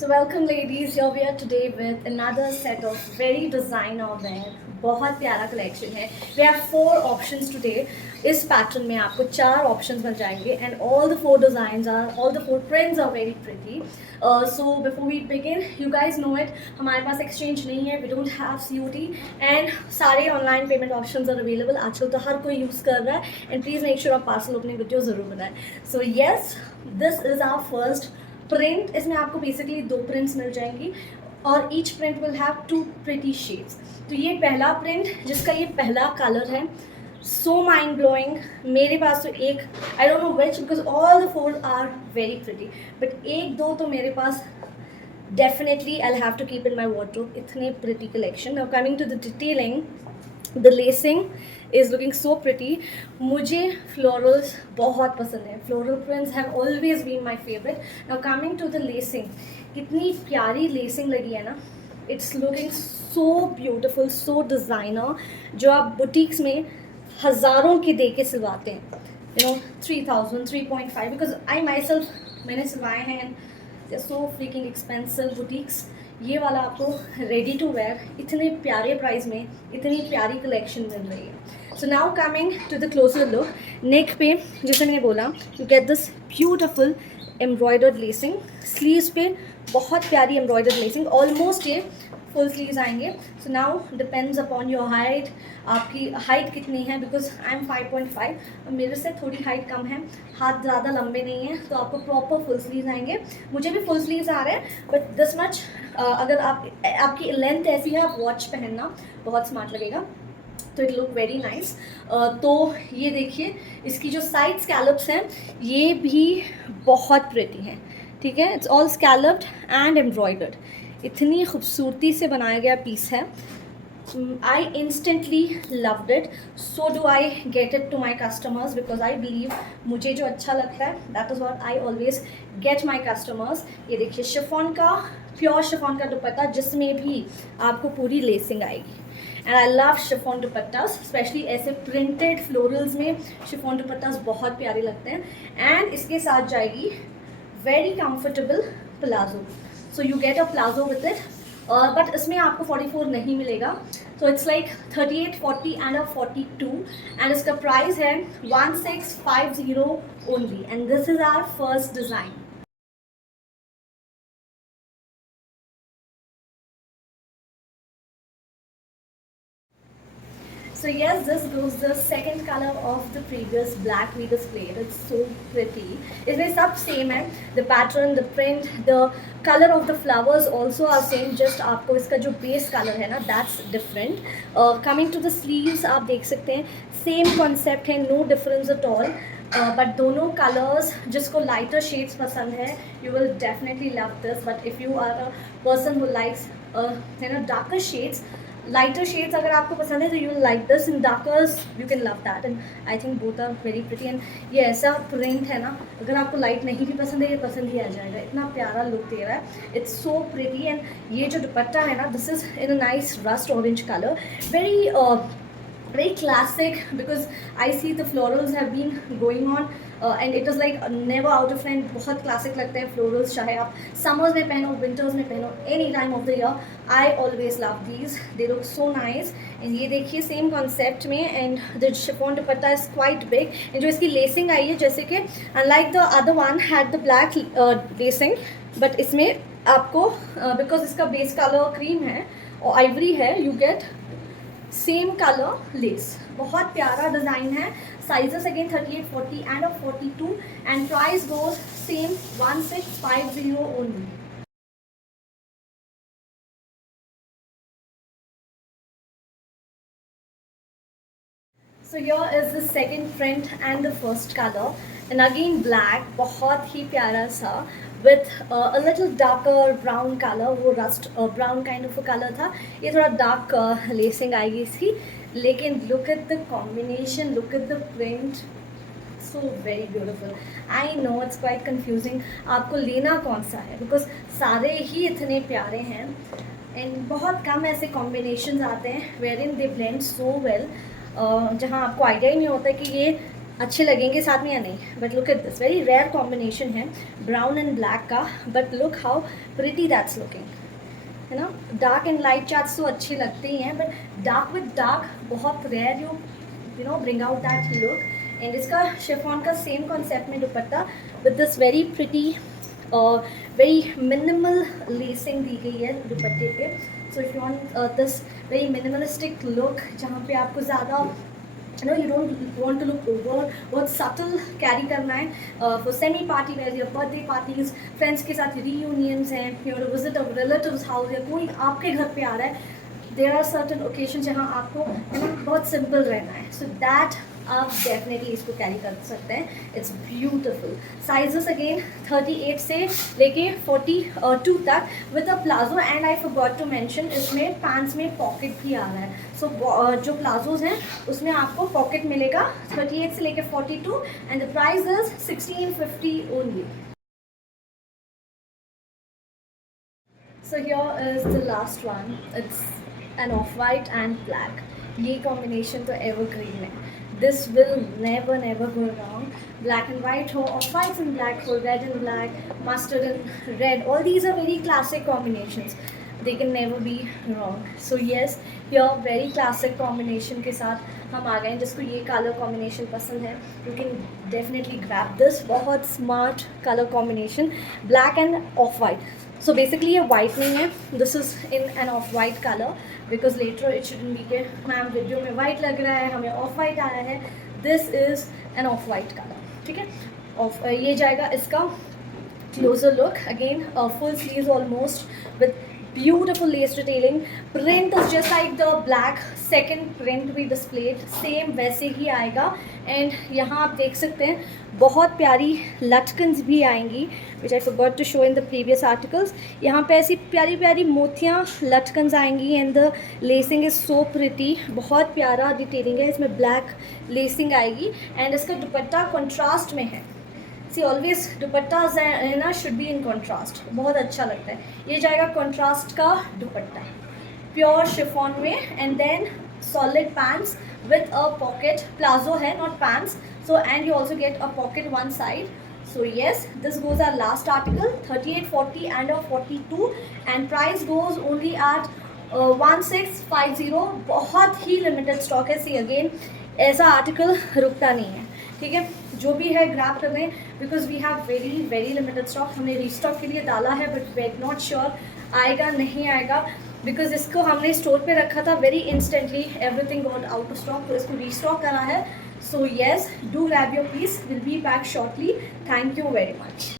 So welcome ladies, here we are today with another set of very designer wear. बहुत प्यारा collection है. We have 4 options today. इस pattern में आपको 4 options मिल जाएंगे and all the 4 designs are, all the 4 prints are very pretty. So before we begin, you guys know it, हमारे पास exchange नहीं है, we don't have COD and सारे online payment options are available. आजकल तो हर कोई use कर रहा है and please make sure आप parcel opening video ज़रूर बनाएं. So yes, this is our first print. इसमें आपको बेसिकली 2 प्रिंट्स मिल जाएंगी और each print will have 2 pretty shades. तो ये पहला प्रिंट जिसका ये पहला कलर है, सो माइंड ब्लोइंग. मेरे पास तो एक, I don't know which because all the 4 are very pretty, but एक दो तो मेरे पास definitely I have to keep in my wardrobe. इतने pretty collection. Now coming to the detailing, the lacing is looking so pretty. मुझे florals बहुत पसंद है. Floral prints have always been my favorite. Now coming to the lacing, कितनी प्यारी lacing लगी है ना. It's looking so beautiful, so designer. जो आप boutiques में हज़ारों के दे के सिलवाते हैं, you know, 3000, 3.5, because I myself मैंने सिलवाए हैं and they're so freaking expensive boutiques. ये वाला आपको रेडी टू वेयर इतने प्यारे प्राइस में इतनी प्यारी कलेक्शन मिल रही है. So now coming to the closer look, neck पे जैसे मैंने बोला you get this beautiful embroidered lacing. Sleeves पे बहुत प्यारी एम्ब्रॉयडर्ड लेसिंग. ऑलमोस्ट ये फुल स्लीव्स आएंगे. So now depends upon your height. आपकी हाइट कितनी है, बिकॉज आई एम 5.5, मेरे से थोड़ी हाइट कम है, हाथ ज़्यादा लंबे नहीं हैं, तो आपको प्रॉपर फुल स्लीव्स आएंगे. मुझे भी फुल स्लीव्स आ रहे हैं, बट दिस मच अगर आपकी लेंथ ऐसी है, आप वॉच पहनना बहुत स्मार्ट लगेगा. तो इट लुक वेरी नाइस. तो ये देखिए, इसकी जो साइड स्कैलप्स हैं ये भी बहुत प्रिटी हैं. ठीक है, it's all scalloped and embroidered. इतनी खूबसूरती से बनाया गया पीस है. I instantly loved it. So do I get it to my customers because I believe मुझे जो अच्छा लगता है that is what I always get my customers. ये देखिए, शिफॉन का, प्योर शिफॉन का दुपट्टा जिसमें भी आपको पूरी लेसिंग आएगी. And I love chiffon dupattas, specially ऐसे प्रिंटेड फ्लोरल्स में शिफॉन दुपट्टास बहुत प्यारे लगते हैं. एंड इसके साथ जाएगी very comfortable palazzo. So you get a palazzo with it. But इसमें आपको 44 नहीं मिलेगा. So it's like 38, 40 and a 42. And इसका प्राइस है 1650 only. And this is our first design. So yes, this goes the second color of the previous black we displayed. It's so pretty. इसमें सब same है. The pattern, the print, the color of the flowers also are same. Just आपको इसका जो base color है ना, that's different. Coming to the sleeves, आप देख सकते हैं same concept है, no difference at all. But दोनों कलर्स, जिसको लाइटर शेड्स पसंद है, you will definitely love this. But if you are a person who likes है ना डार्कर शेड्स, लाइटर शेड्स अगर आपको पसंद है, तो you will like this. In darkers you can love that. And I think both are very pretty. And ये ऐसा print है ना, अगर आपको लाइट नहीं भी पसंद है, ये पसंद ही आ जाएगा. इतना प्यारा लुक दे रहा है. It's so pretty. एंड ये जो दुपट्टा है ना, this is in a nice rust orange colour. Very classic, because I see the florals have been going on and it is like never out of trend. बहुत classic लगते हैं florals, चाहे आप summers में पहनो, winters में पहनो, any time of the year. I always love these. They look so nice. and ये देखिए same concept में, and the chiffon dupatta is quite big. and जो इसकी lacing आई है, जैसे कि unlike the other one had the black lacing, but इसमें आपको because इसका base color cream है और ivory है, you get same colour less. बहुत प्यारा डिज़ाइन है. Sizes again 38, 40 and 42. And price goes same 1650 only. So here is the second print and the first color, and again black. बहुत ही प्यारा सा with a little darker brown color. वो rust brown kind of a color था. ये थोड़ा dark lacing आएगी इसकी. लेकिन look at the combination, look at the print. So very beautiful. I know it's quite confusing. आपको लेना कौन सा है, because सारे ही इतने प्यारे हैं. एंड बहुत कम ऐसे कॉम्बिनेशंस आते हैं wherein they blend so well. जहाँ आपको आइडिया ही नहीं होता कि ये अच्छे लगेंगे साथ में या नहीं, but look at this, very rare combination है ब्राउन एंड ब्लैक का, but look how pretty that's looking, है ना। डार्क एंड लाइट चार्ट्स तो अच्छे लगते ही हैं, बट डार्क विद डार्क बहुत rare you know bring out that look. And इसका शिफॉन का सेम कॉन्सेप्ट में dupatta with this very pretty very minimal lacing दी गई है दुपट्टे पे। So if you want this very minimalistic look जहाँ पे आपको ज़्यादा you don't want to look over, बहुत subtle कैरी करना है for semi party wear या बर्थडे पार्टीज, फ्रेंड्स के साथ रीयूनियंस हैं, you want to visit a relatives house या कोई आपके घर पे आ रहा है, देयर आर सर्टन ओकेजन जहाँ आपको बहुत सिंपल रहना है, सो दैट आप डेफिनेटली इसको कैरी कर सकते हैं। It's beautiful. साइजेस अगेन 38 से लेके 42 तक with a palazzo, and I forgot to mention इसमें पैंट्स में पॉकेट भी आ रहा है। सो जो प्लाजोज हैं उसमें आपको पॉकेट मिलेगा 38 से लेके 42, and the price is 1650 only. So here is the last one. It's an off-white and black. ये combination तो evergreen है. This will never go wrong. Black and white हो, off-white and black हो, red and black, mustard and red. All these are very classic combinations. They can never be wrong. So yes, here very classic combination के साथ हम आ गए। जिसको ये colour combination पसंद है, you can definitely grab this. बहुत smart colour combination, black and off white. So basically ये वाइट नहीं है, this is in an off white colour, because later it shouldn't be के मैम वीडियो में white लग रहा है, हमें ऑफ वाइट आया है। This is an off white colour, ठीक है। ऑफ ये जाएगा इसका closer look. Again full sleeves almost with beautiful lace detailing. Print is just like the black, second print we displayed, same वैसे ही आएगा। एंड यहाँ आप देख सकते हैं बहुत प्यारी लटकन्स भी आएंगी, which I forgot to show in the previous articles। यहाँ पे ऐसी प्यारी प्यारी मोतियाँ लटकन्स आएंगी, and the lacing is so pretty. बहुत प्यारा डिटेलिंग है इसमें, ब्लैक लेसिंग आएगी, एंड इसका दुपट्टा कंट्रास्ट में है। सी ऑलवेज दुपट्टा है ना, शुड बी इन कंट्रास्ट, बहुत अच्छा लगता है। ये जाएगा कंट्रास्ट का दुपट्टा, प्योर शिफॉन में, and then solid pants with a pocket. Palazzo है, not pants. So and you also get a pocket one side. So yes, this goes our last article, 38, 40 and a 42, and price goes only at 1650। बहुत ही limited stock है। See again ऐसा article रुकता नहीं है, ठीक है। जो भी है ग्रैब कर लें, because we have very limited stock. हमने रीस्टॉक के लिए डाला है, but we are not sure आएगा नहीं आएगा, बिकॉज इसको हमने स्टोर पे रखा था, very instantly everything got out of stock, तो इसको रीस्टॉक करा है। So yes, do grab your piece. We'll be back shortly. Thank you very much.